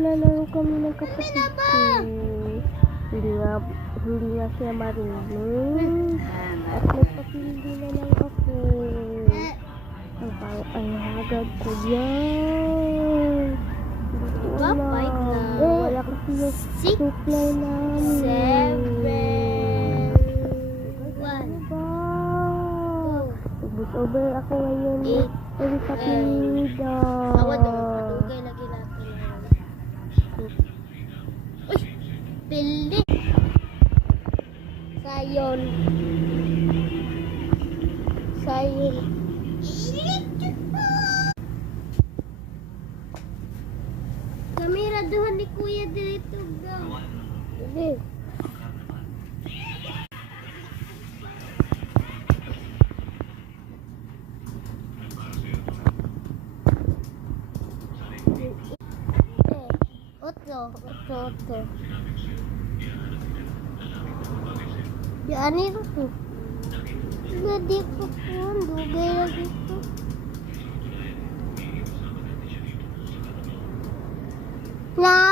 naglalaro kami ng kapatid ko. Hindi nga siya marunong. At nagpapildi na lang ako. Ang hagad ko yan. Wala kasi yung supply namin. 7, 1, Ubus-over ako ngayon. Ay, kapilda. Awan daw, madugay lagi natin. Uy! Pili! Sayon. Kamera doon ni Kuya dito daw. Hindi. Oto. Yan itu. Gede ko pun, dugay lagi to. Na